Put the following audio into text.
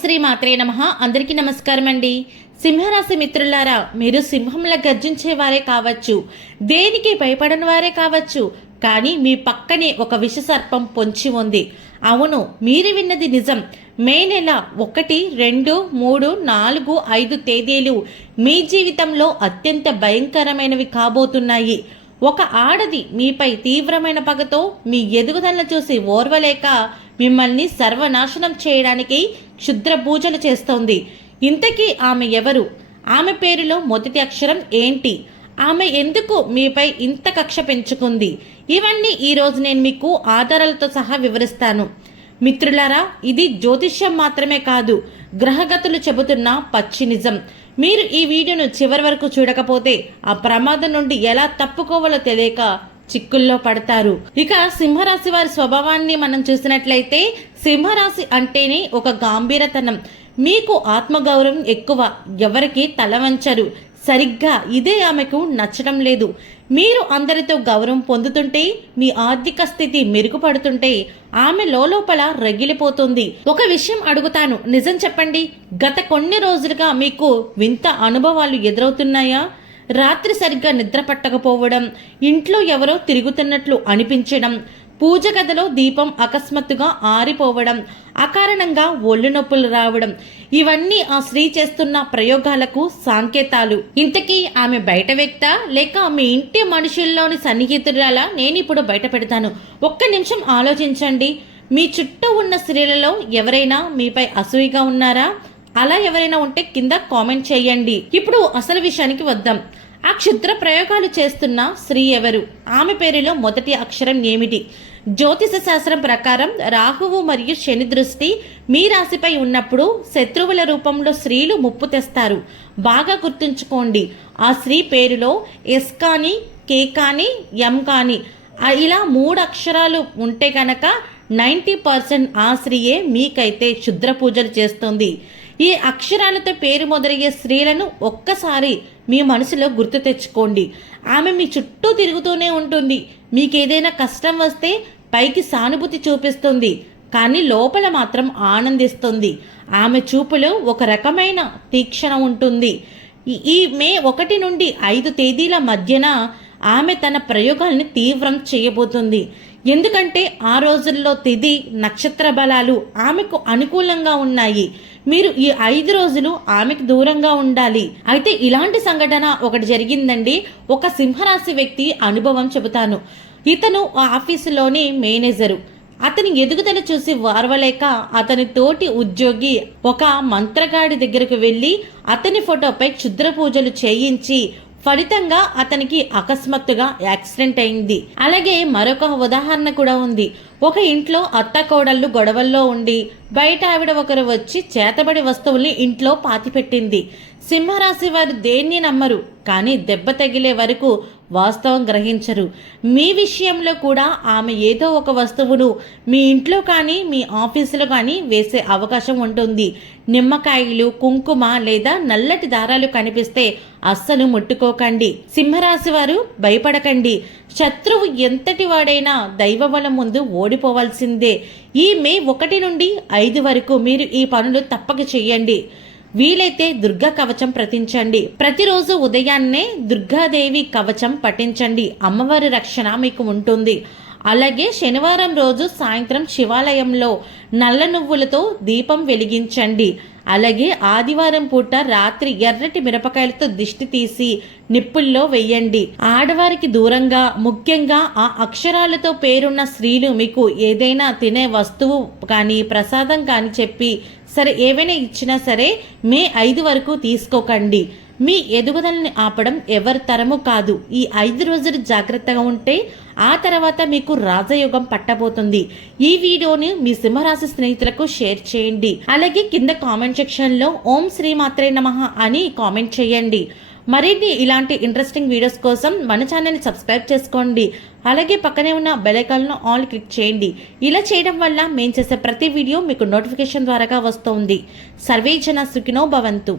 శ్రీ మాత్రే నమః. అందరికీ నమస్కారం అండి. సింహరాశి మిత్రులారా, మీరు సింహంలా గర్జించే వారే కావచ్చు, దేనికి భయపడని వారే కావచ్చు, కానీ మీ పక్కనే ఒక విషసర్పం పొంచి ఉంది. అవును, మీరు విన్నది నిజం. మే నెల 1, 2, 3, 4, 5 తేదీలు మీ జీవితంలో అత్యంత భయంకరమైనవి కాబోతున్నాయి. ఒక ఆడది మీపై తీవ్రమైన పగతో మీ ఎదుగుదలను చూసి ఓర్వలేక మిమ్మల్ని సర్వనాశనం చేయడానికి క్షుద్ర పూజలు చేస్తోంది. ఇంతకీ ఆమె ఎవరు? ఆమె పేరులో మొదటి అక్షరం ఏంటి? ఆమె ఎందుకు మీపై ఇంత కక్ష పెంచుకుంది? ఇవన్నీ ఈరోజు నేను మీకు ఆధారాలతో సహా వివరిస్తాను. మిత్రులారా, ఇది జ్యోతిష్యం మాత్రమే కాదు, గ్రహగతులు చెబుతున్న పచ్చి నిజం. మీరు ఈ వీడియోను చివరి వరకు చూడకపోతే ఆ ప్రమాదం నుండి ఎలా తప్పుకోవాలో తెలియక చిక్కుల్లో పడతారు. ఇక సింహరాశి వారి స్వభావాన్ని మనం చూసినట్లయితే, సింహరాశి అంటేనే ఒక గాంభీరతనం. మీకు ఆత్మగౌరవం ఎక్కువ, ఎవరికి తల వంచరు. సరిగ్గా ఇదే ఆమెకు నచ్చడం లేదు. మీరు అందరితో గౌరవం పొందుతుంటే, మీ ఆర్థిక స్థితి మెరుగుపడుతుంటే ఆమె లోపల రగిలిపోతుంది. ఒక విషయం అడుగుతాను, నిజం చెప్పండి. గత కొన్ని రోజులుగా మీకు వింత అనుభవాలు ఎదురవుతున్నాయా? రాత్రి సరిగ్గా నిద్ర పట్టకపోవడం, ఇంట్లో ఎవరో తిరుగుతున్నట్లు అనిపించడం, పూజ గదిలో దీపం అకస్మాత్తుగా ఆరిపోవడం, అకారణంగా ఒళ్ళు నొప్పులు రావడం, ఇవన్నీ ఆ స్త్రీ చేస్తున్న ప్రయోగాలకు సంకేతాలు. ఇంతకీ ఆమె బయట వ్యక్తా లేక మీ ఇంటి మనుషుల్లోని సన్నిహితురాలా? నేను ఇప్పుడు బయట పెడతాను. ఒక్క నిమిషం ఆలోచించండి. మీ చుట్టూ ఉన్న స్త్రీలలో ఎవరైనా మీపై అసూయగా ఉన్నారా? అలా ఎవరైనా ఉంటే కింద కామెంట్ చేయండి. ఇప్పుడు అసలు విషయానికి వద్దాం. ఆ క్షుద్ర ప్రయోగాలు చేస్తున్న స్త్రీ ఎవరు? ఆమె పేరులో మొదటి అక్షరం ఏమిటి? జ్యోతిష శాస్త్రం ప్రకారం రాహువు మరియు శని దృష్టి మీ రాశిపై ఉన్నప్పుడు శత్రువుల రూపంలో స్త్రీలు ముప్పు తెస్తారు. బాగా గుర్తుంచుకోండి. ఆ స్త్రీ పేరులో ఎస్ కానీ, కే కానీ, ఎం కానీ ఇలా 3 అక్షరాలు ఉంటే కనుక 90% ఆ స్త్రీయే మీకైతే క్షుద్ర పూజలు చేస్తుంది. ఈ అక్షరాలతో పేరు మొదలయ్యే స్త్రీలను ఒక్కసారి మీ మనసులో గుర్తు తెచ్చుకోండి. ఆమె మీ చుట్టూ తిరుగుతూనే ఉంటుంది. మీకేదైనా కష్టం వస్తే పైకి సానుభూతి చూపిస్తుంది, కానీ లోపల మాత్రం ఆనందిస్తుంది. ఆమె చూపులో ఒక రకమైన తీక్షణ ఉంటుంది. ఈ మే 1 నుండి 5 తేదీల మధ్యన ఆమె తన ప్రయోగాల్ని తీవ్రం చేయబోతుంది. ఎందుకంటే ఆ రోజుల్లో తిథి నక్షత్ర బలాలు ఆమెకు అనుకూలంగా ఉన్నాయి. మీరు ఈ 5 రోజులు ఆమెకు దూరంగా ఉండాలి. అయితే ఇలాంటి సంఘటన ఒకటి జరిగిందండి. ఒక సింహరాశి వ్యక్తి అనుభవం చెబుతాను. ఇతను ఆఫీసులోని మేనేజరు. అతని ఎదుగుదల చూసి వారవలేక అతని తోటి ఉద్యోగి ఒక మంత్రగాడి దగ్గరకు వెళ్ళి అతని ఫోటోపై క్షుద్ర పూజలు చేయించి ఫలితంగా అతనికి అకస్మాత్తుగా యాక్సిడెంట్ అయింది. అలాగే మరొక ఉదాహరణ కూడా ఉంది. ఒక ఇంట్లో అత్త కోడళ్ళు గొడవల్లో ఉండి బయట ఆవిడ ఒకరు వచ్చి చేతబడి వస్తువుల్ని ఇంట్లో పాతిపెట్టింది. సింహరాశి వారు దేన్ని నమ్మరు, కానీ దెబ్బ తగిలే వరకు వాస్తవం గ్రహించరు. మీ విషయంలో కూడా ఆమె ఏదో ఒక వస్తువును మీ ఇంట్లో కానీ మీ ఆఫీసులో కానీ వేసే అవకాశం ఉంటుంది. నిమ్మకాయలు, కుంకుమ లేదా నల్లటి దారాలు కనిపిస్తే అస్సలు ముట్టుకోకండి. సింహరాశి వారు భయపడకండి. శత్రువు ఎంతటి వాడైనా దైవబలం ముందు ఓడిపోవాల్సిందే. ఈ మే 1 నుండి 5 వరకు మీరు ఈ పనులు తప్పక చెయ్యండి. వీలైతే దుర్గా కవచం పఠించండి. ప్రతిరోజు ఉదయాన్నే దుర్గాదేవి కవచం పఠించండి. అమ్మవారి రక్షణ మీకు ఉంటుంది. అలాగే శనివారం రోజు సాయంత్రం శివాలయంలో నల్ల నువ్వులతో దీపం వెలిగించండి. అలాగే ఆదివారం పూట రాత్రి ఎర్రటి మిరపకాయలతో దిష్టి తీసి నిప్పుల్లో వెయ్యండి. ఆడవారికి దూరంగా, ముఖ్యంగా ఆ అక్షరాలతో పేరున్న స్త్రీలు మీకు ఏదైనా తినే వస్తువు కానీ ప్రసాదం కానీ చెప్పి సరే ఏవైనా ఇచ్చినా సరే మే 5 వరకు తీసుకోకండి. మీ ఎదుగుదలని ఆపడం ఎవరి తరము కాదు. ఈ 5 రోజులు జాగ్రత్తగా ఉంటే ఆ తర్వాత మీకు రాజయోగం పట్టబోతుంది. ఈ వీడియోని మీ సింహరాశి స్నేహితులకు షేర్ చేయండి. అలాగే కింద కామెంట్ సెక్షన్లో ఓం శ్రీ మాత్రే నమః అని కామెంట్ చేయండి. మరిన్ని ఇలాంటి ఇంట్రెస్టింగ్ వీడియోస్ కోసం మన ఛానల్ని సబ్స్క్రైబ్ చేసుకోండి. అలాగే పక్కనే ఉన్న బెల్ ఐకాన్లో ఆల్ క్లిక్ చేయండి. ఇలా చేయడం వల్ల మేము చేసే ప్రతి వీడియో మీకు నోటిఫికేషన్ ద్వారాగా వస్తుంది. సర్వే జన సుఖినో భవంతు.